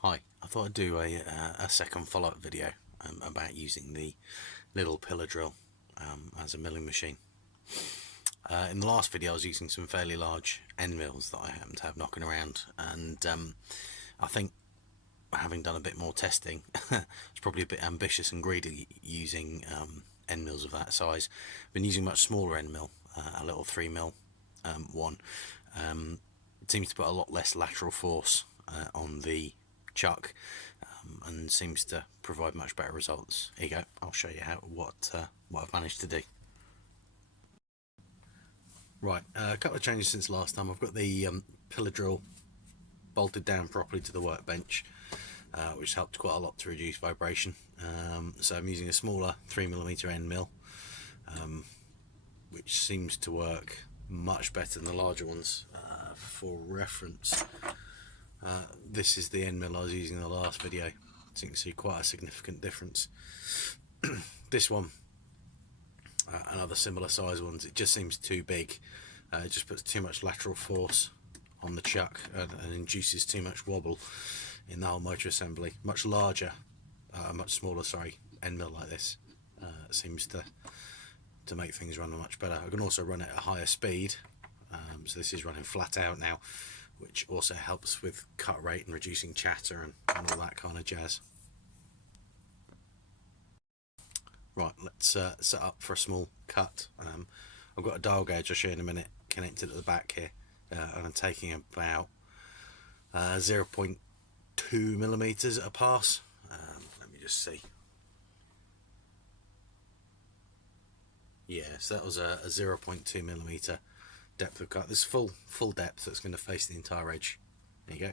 Hi, I thought I'd do a second follow-up video about using the Lidl pillar drill as a milling machine. In the last video I was using some fairly large end mills that I happen to have knocking around, and I think, having done a bit more testing, it's probably a bit ambitious and greedy using end mills of that size. I've been using a much smaller end mill, a little 3mm one. It seems to put a lot less lateral force on the chuck, and seems to provide much better results. Here you go. I'll show you what I've managed to do. Right, a couple of changes since last time. I've got the pillar drill bolted down properly to the workbench, which helped quite a lot to reduce vibration. So I'm using a smaller 3mm end mill, which seems to work much better than the larger ones. For reference, this is the end mill I was using in the last video, so you can see quite a significant difference. This one and other similar size ones, it just seems too big. It just puts too much lateral force on the chuck and induces too much wobble in the whole motor assembly. Much larger, much smaller, end mill like this seems to make things run much better. I can also run it at a higher speed, so this is running flat out now, which also helps with cut rate and reducing chatter and all that kind of jazz. Right, let's set up for a small cut. I've got a dial gauge I'll show you in a minute connected at the back here, and I'm taking about 0.2 millimeters at a pass. Let me just see. Yeah, so that was a 0.2 millimeter depth of cut. This full depth, so it's going to face the entire edge. There you go.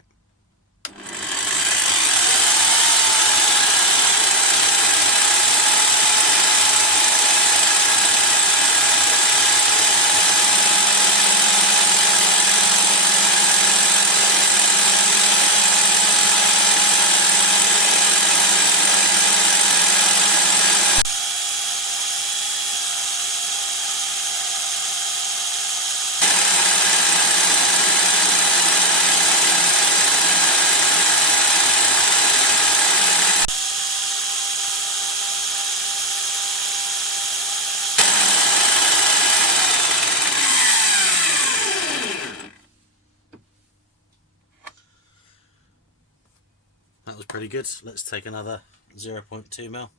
That was pretty good. Let's take another 0.2 mil.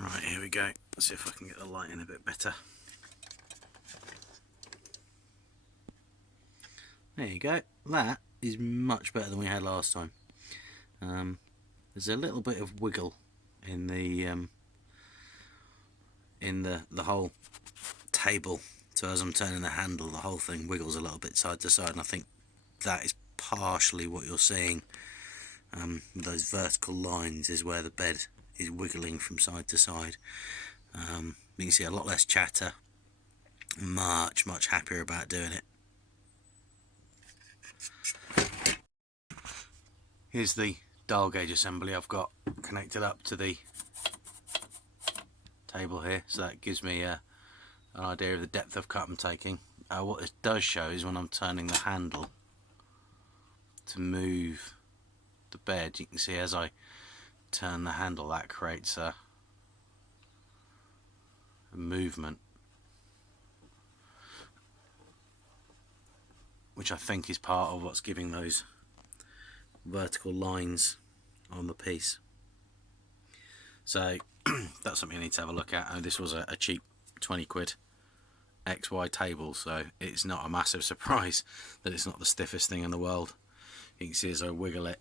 Right, here we go. Let's see if I can get the light in a bit better. There you go. That is much better than we had last time. There's a little bit of wiggle in the whole table. So as I'm turning the handle, the whole thing wiggles a little bit side to side, and I think that is partially what you're seeing. Those vertical lines is where the bed is wiggling from side to side. You can see a lot less chatter. Much happier about doing it. Here's the dial gauge assembly I've got connected up to the table here, so that gives me an idea of the depth of cut I'm taking. What it does show is when I'm turning the handle to move the bed, you can see as I turn the handle that creates a movement, which I think is part of what's giving those vertical lines on the piece. So that's something I need to have a look at. This was a cheap 20 quid XY table, so it's not a massive surprise that it's not the stiffest thing in the world. You can see as I wiggle it,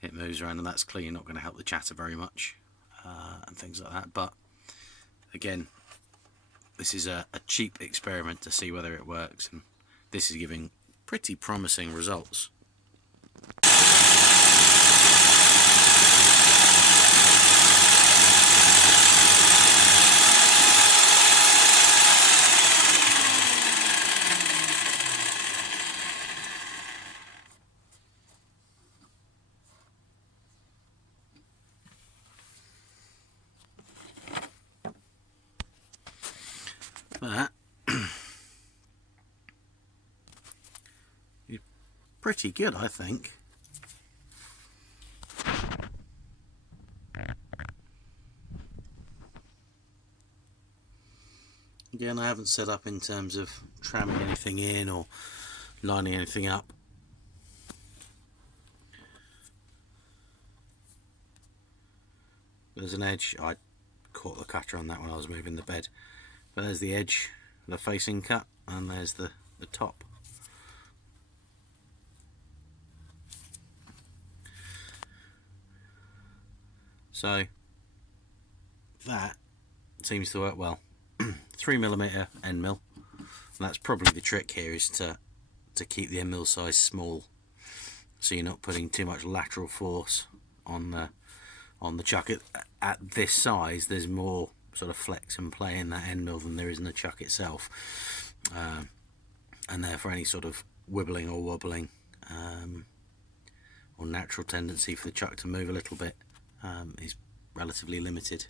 it moves around, and that's clearly not going to help the chatter very much, and things like that. But again, This is a cheap experiment to see whether it works, and this is giving pretty promising results. That is pretty good, I think. Again, I haven't set up in terms of tramming anything in or lining anything up. There's an edge. I caught the cutter on that when I was moving the bed. But there's the edge, the facing cut, and there's the top. So that seems to work well. 3mm end mill. And that's probably the trick here, is to keep the end mill size small, so you're not putting too much lateral force on the chuck. At this size, there's more sort of flex and play in that end mill than there is in the chuck itself, and therefore any sort of wibbling or wobbling or natural tendency for the chuck to move a little bit is relatively limited.